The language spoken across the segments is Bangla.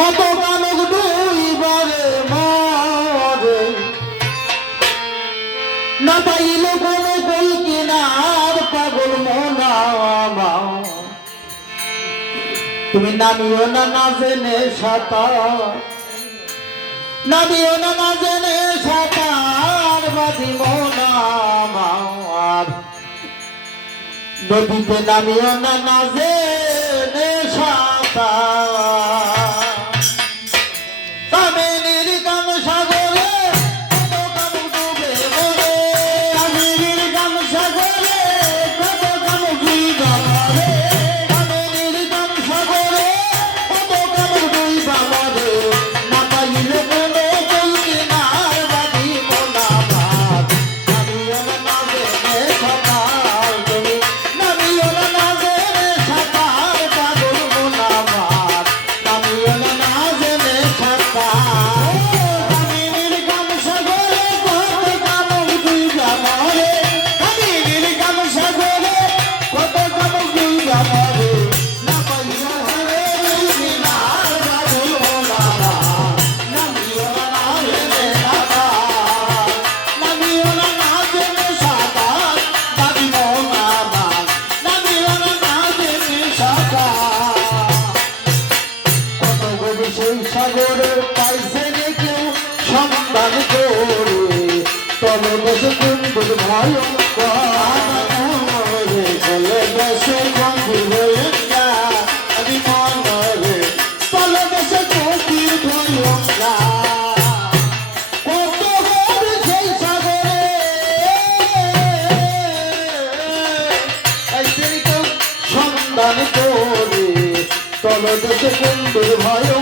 কত না পাইল কোনো কিনার পাগল মোনা তুমি নামিও না না জেনে সাঁতার। নামিও না না জেনে সাঁতার বাঁধি মোনা নদীতে নামিও না না জেনে সাঁতার। সেই সাগরের পাইছে কেউ সন্তান করে। তবে বসে কুম্ভুর ভয়ঙ্করে। চলে বসে কুম্ভুর ভয়ঙ্কা আমি মনরে। তলে বসে কুম্ভুর ভয়ঙ্কা সন্তান করে। তবে দেশে কুম্ভুর ভয়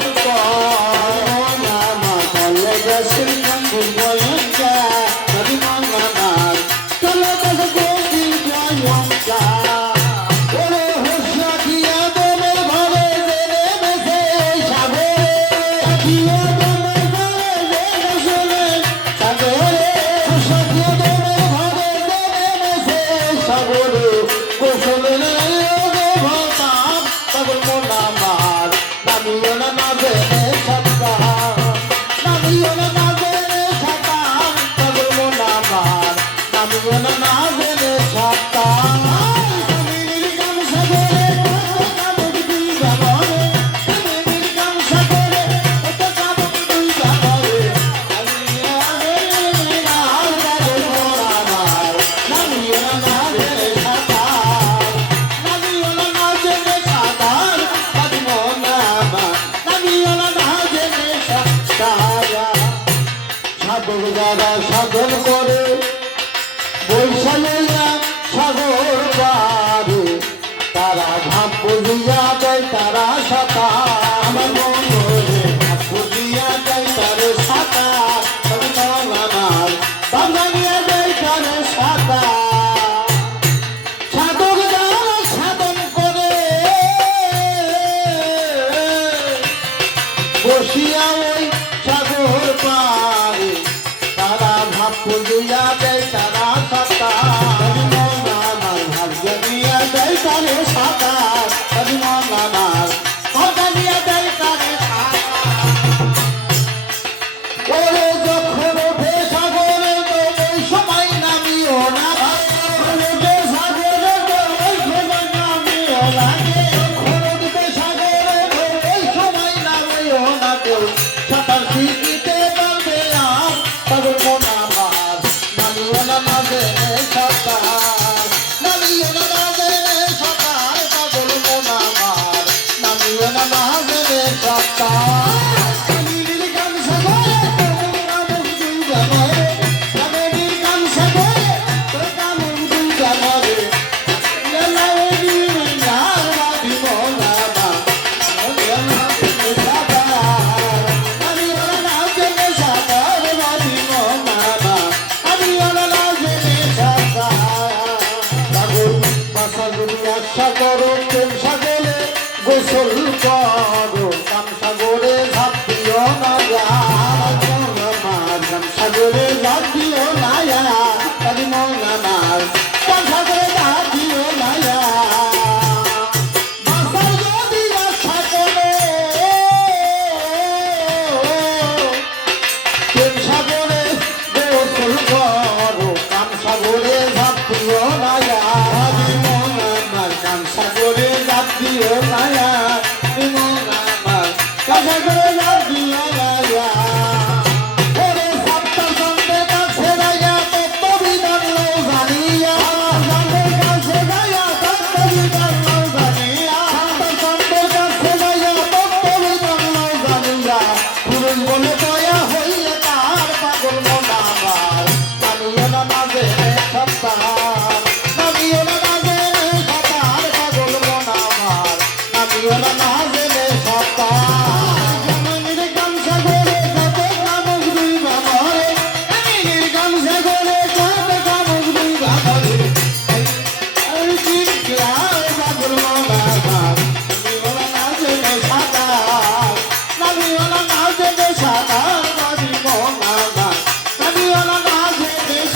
ঠাকুর যারা সাধন করে। Well, ಯಾಕೆ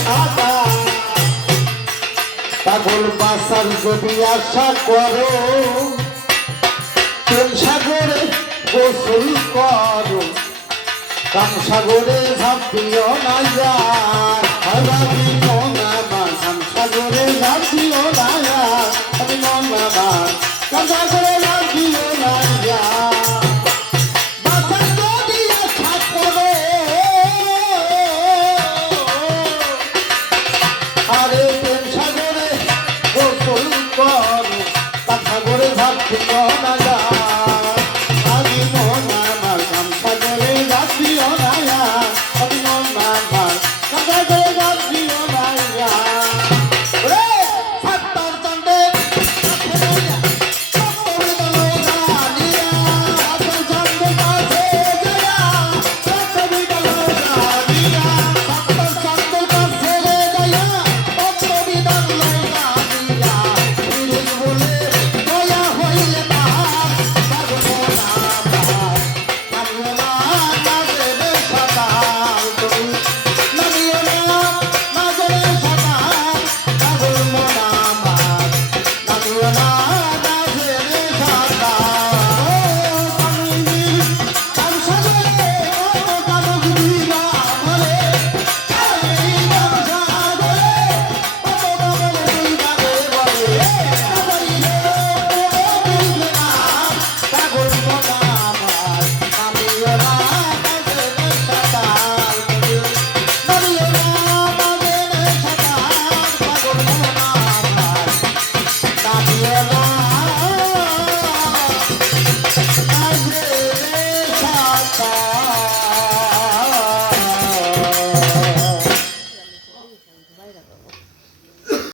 সাদা বাসার যদি আশা করো, প্রেম সাগরে গোসল করো। কাম সাগরে ঝাঁপিও না যায় আমি মন কাম সাগরে ঝাঁপিও না যায় আমি কাম সাগরে யாரு